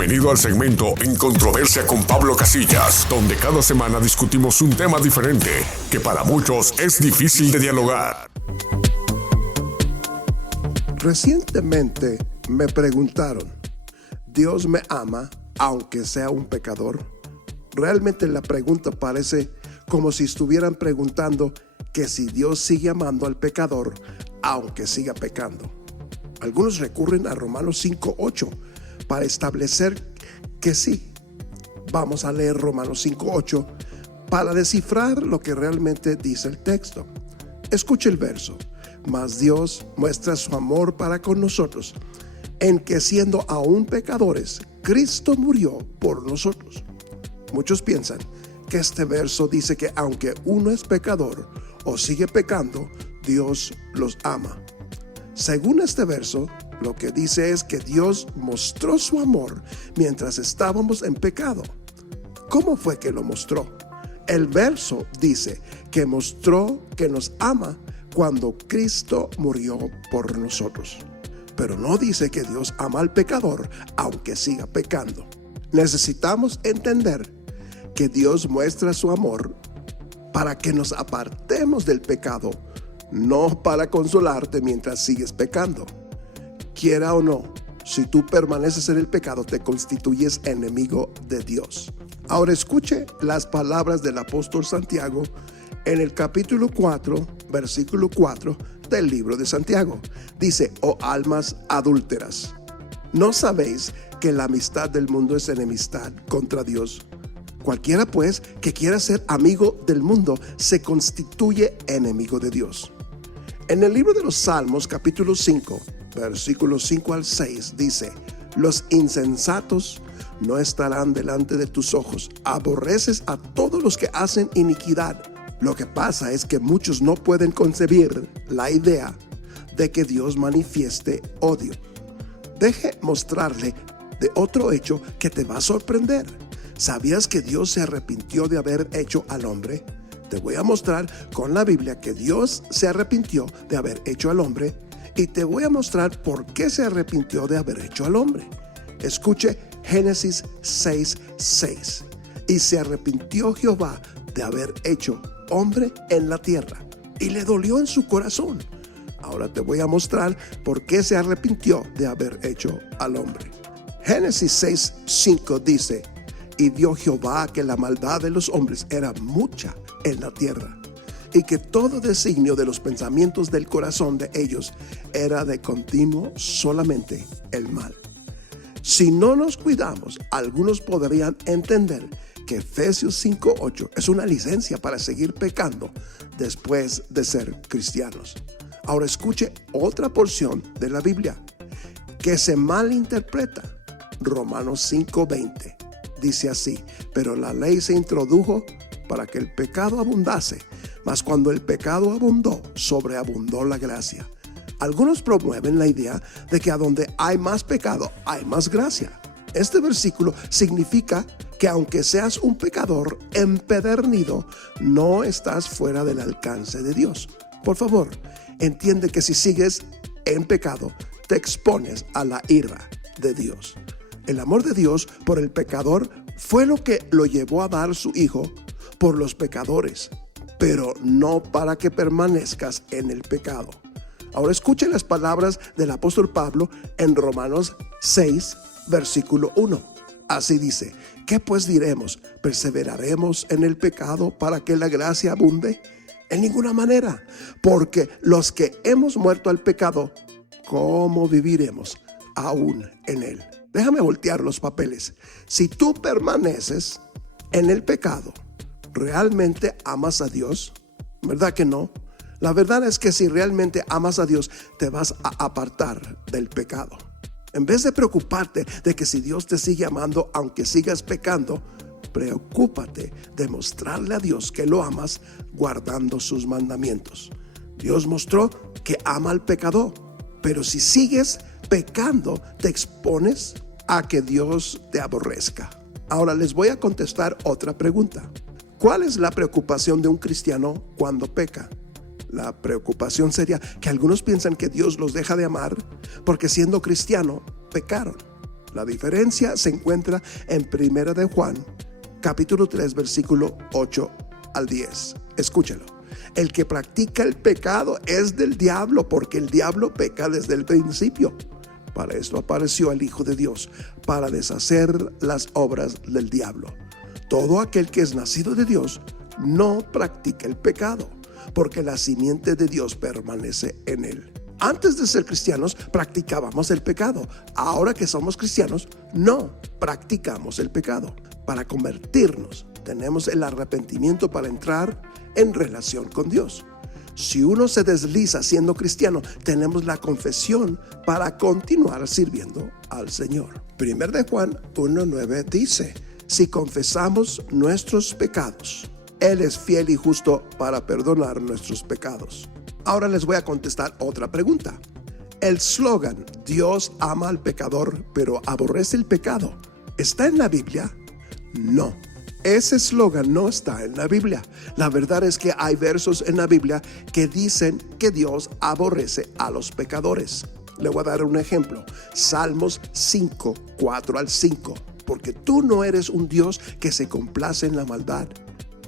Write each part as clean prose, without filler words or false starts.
Bienvenido al segmento En Controversia con Pablo Casillas, donde cada semana discutimos un tema diferente que para muchos es difícil de dialogar. Recientemente me preguntaron, ¿Dios me ama aunque sea un pecador? Realmente la pregunta parece como si estuvieran preguntando que si Dios sigue amando al pecador aunque siga pecando. Algunos recurren a Romanos 5:8 para establecer que sí. Vamos a leer Romanos 5:8 para descifrar lo que realmente dice el texto. Escuche el verso. Mas Dios muestra su amor para con nosotros, en que siendo aún pecadores, Cristo murió por nosotros. Muchos piensan que este verso dice que aunque uno es pecador o sigue pecando, Dios los ama. Según este verso, lo que dice es que Dios mostró su amor mientras estábamos en pecado. ¿Cómo fue que lo mostró? El verso dice que mostró que nos ama cuando Cristo murió por nosotros. Pero no dice que Dios ama al pecador aunque siga pecando. Necesitamos entender que Dios muestra su amor para que nos apartemos del pecado, no para consolarte mientras sigues pecando. Quiera o no, si tú permaneces en el pecado, te constituyes enemigo de Dios. Ahora escuche las palabras del apóstol Santiago en el capítulo 4, versículo 4 del libro de Santiago. Dice: oh almas adúlteras, ¿no sabéis que la amistad del mundo es enemistad contra Dios? Cualquiera pues que quiera ser amigo del mundo se constituye enemigo de Dios. En el libro de los Salmos, capítulo 5, versículos 5 al 6, dice: los insensatos no estarán delante de tus ojos. Aborreces a todos los que hacen iniquidad. Lo que pasa es que muchos no pueden concebir la idea de que Dios manifieste odio. Deje mostrarle de otro hecho que te va a sorprender. ¿Sabías que Dios se arrepintió de haber hecho al hombre? Te voy a mostrar con la Biblia que Dios se arrepintió de haber hecho al hombre, y te voy a mostrar por qué se arrepintió de haber hecho al hombre. Escuche Génesis 6:6. Y se arrepintió Jehová de haber hecho hombre en la tierra, y le dolió en su corazón. Ahora te voy a mostrar por qué se arrepintió de haber hecho al hombre. Génesis 6:5 dice: y vio Jehová que la maldad de los hombres era mucha en la tierra, y que todo designio de los pensamientos del corazón de ellos era de continuo solamente el mal. Si no nos cuidamos, algunos podrían entender que Efesios 5:8 es una licencia para seguir pecando después de ser cristianos. Ahora escuche otra porción de la Biblia que se malinterpreta. Romanos 5:20 dice así: pero la ley se introdujo para que el pecado abundase, mas cuando el pecado abundó, sobreabundó la gracia. Algunos promueven la idea de que a donde hay más pecado, hay más gracia. Este versículo significa que aunque seas un pecador empedernido, no estás fuera del alcance de Dios. Por favor, entiende que si sigues en pecado, te expones a la ira de Dios. El amor de Dios por el pecador fue lo que lo llevó a dar su Hijo por los pecadores, pero no para que permanezcas en el pecado. Ahora escuche las palabras del apóstol Pablo en Romanos 6, versículo 1. Así dice: ¿qué pues diremos? ¿Perseveraremos en el pecado para que la gracia abunde? En ninguna manera, porque los que hemos muerto al pecado, ¿cómo viviremos aún en él? Déjame voltear los papeles. Si tú permaneces en el pecado, ¿realmente amas a Dios? ¿Verdad que no? La verdad es que si realmente amas a Dios, te vas a apartar del pecado. En vez de preocuparte de que si Dios te sigue amando aunque sigas pecando, preocúpate de mostrarle a Dios que lo amas guardando sus mandamientos. Dios mostró que ama al pecador, pero si sigues pecando, te expones a que Dios te aborrezca. Ahora les voy a contestar otra pregunta. ¿Cuál es la preocupación de un cristiano cuando peca? La preocupación sería que algunos piensan que Dios los deja de amar porque siendo cristiano pecaron. La diferencia se encuentra en 1 de Juan, capítulo 3, versículo 8 al 10. Escúchalo. El que practica el pecado es del diablo, porque el diablo peca desde el principio. Para esto apareció el Hijo de Dios, para deshacer las obras del diablo. Todo aquel que es nacido de Dios no practica el pecado, porque la simiente de Dios permanece en él. Antes de ser cristianos practicábamos el pecado. Ahora que somos cristianos no practicamos el pecado. Para convertirnos tenemos el arrepentimiento para entrar en relación con Dios. Si uno se desliza siendo cristiano, tenemos la confesión para continuar sirviendo al Señor. 1 de Juan 1:9 dice: si confesamos nuestros pecados, Él es fiel y justo para perdonar nuestros pecados. Ahora les voy a contestar otra pregunta. El slogan Dios ama al pecador pero aborrece el pecado, ¿está en la Biblia? No. Ese eslogan no está en la Biblia. La verdad es que hay versos en la Biblia que dicen que Dios aborrece a los pecadores. Le voy a dar un ejemplo. Salmos 5, 4 al 5. Porque tú no eres un Dios que se complace en la maldad.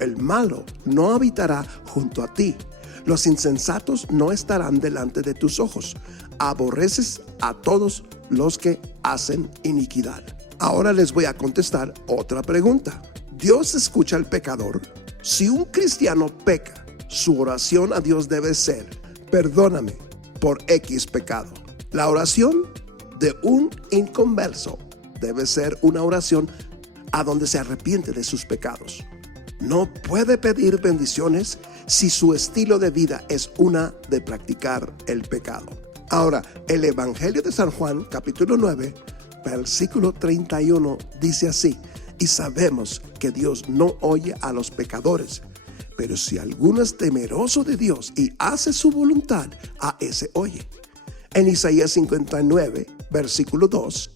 El malo no habitará junto a ti. Los insensatos no estarán delante de tus ojos. Aborreces a todos los que hacen iniquidad. Ahora les voy a contestar otra pregunta. ¿Dios escucha al pecador? Si un cristiano peca, su oración a Dios debe ser: perdóname por X pecado. La oración de un inconverso debe ser una oración a donde se arrepiente de sus pecados. No puede pedir bendiciones si su estilo de vida es una de practicar el pecado. Ahora, el Evangelio de San Juan, capítulo 9, versículo 31, dice así: y sabemos que Dios no oye a los pecadores, pero si alguno es temeroso de Dios y hace su voluntad, a ese oye. En Isaías 59, versículo 2,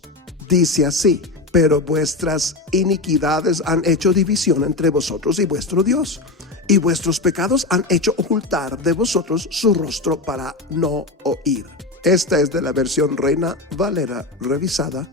dice así: pero vuestras iniquidades han hecho división entre vosotros y vuestro Dios, y vuestros pecados han hecho ocultar de vosotros su rostro para no oír. Esta es de la versión Reina Valera revisada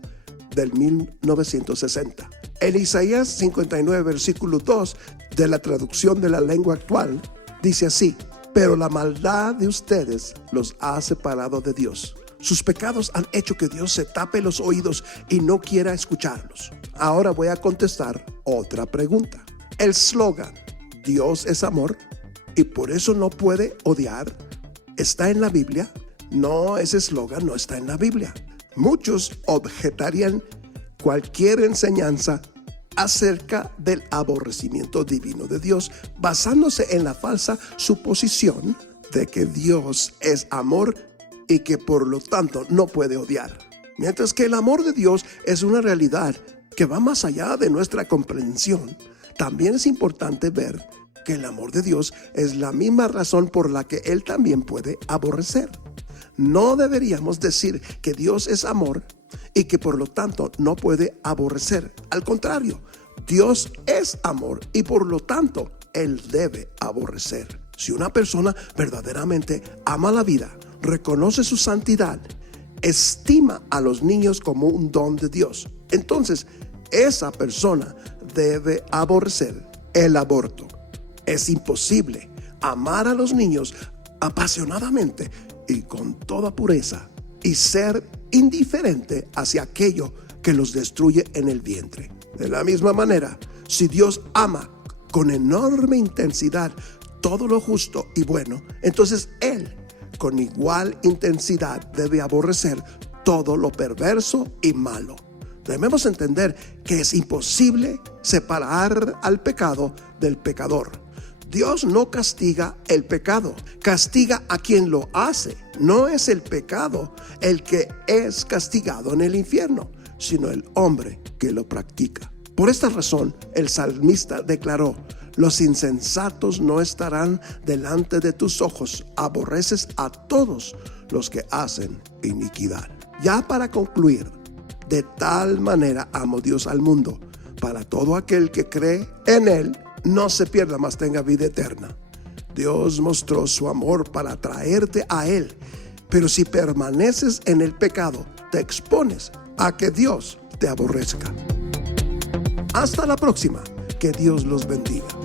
del 1960. En Isaías 59, versículo 2 de la traducción de la lengua actual, dice así: pero la maldad de ustedes los ha separado de Dios. Sus pecados han hecho que Dios se tape los oídos y no quiera escucharlos. Ahora voy a contestar otra pregunta. El slogan Dios es amor y por eso no puede odiar, ¿está en la Biblia? No, ese eslogan no está en la Biblia. Muchos objetarían cualquier enseñanza acerca del aborrecimiento divino de Dios, basándose en la falsa suposición de que Dios es amor y que por lo tanto no puede odiar. Mientras que el amor de Dios es una realidad que va más allá de nuestra comprensión, también es importante ver que el amor de Dios es la misma razón por la que Él también puede aborrecer. No deberíamos decir que Dios es amor y que por lo tanto no puede aborrecer. Al contrario, Dios es amor y por lo tanto Él debe aborrecer. Si una persona verdaderamente ama la vida, reconoce su santidad, estima a los niños como un don de Dios, entonces esa persona debe aborrecer el aborto. Es imposible amar a los niños apasionadamente y con toda pureza y ser indiferente hacia aquello que los destruye en el vientre. De la misma manera, si Dios ama con enorme intensidad todo lo justo y bueno, entonces Él con igual intensidad debe aborrecer todo lo perverso y malo. Debemos entender que es imposible separar al pecado del pecador. Dios no castiga el pecado, castiga a quien lo hace. No es el pecado el que es castigado en el infierno, sino el hombre que lo practica. Por esta razón, el salmista declaró: los insensatos no estarán delante de tus ojos, aborreces a todos los que hacen iniquidad. Ya para concluir, de tal manera amó Dios al mundo, para todo aquel que cree en Él no se pierda, mas tenga vida eterna. Dios mostró su amor para traerte a Él, pero si permaneces en el pecado, te expones a que Dios te aborrezca. Hasta la próxima. Que Dios los bendiga.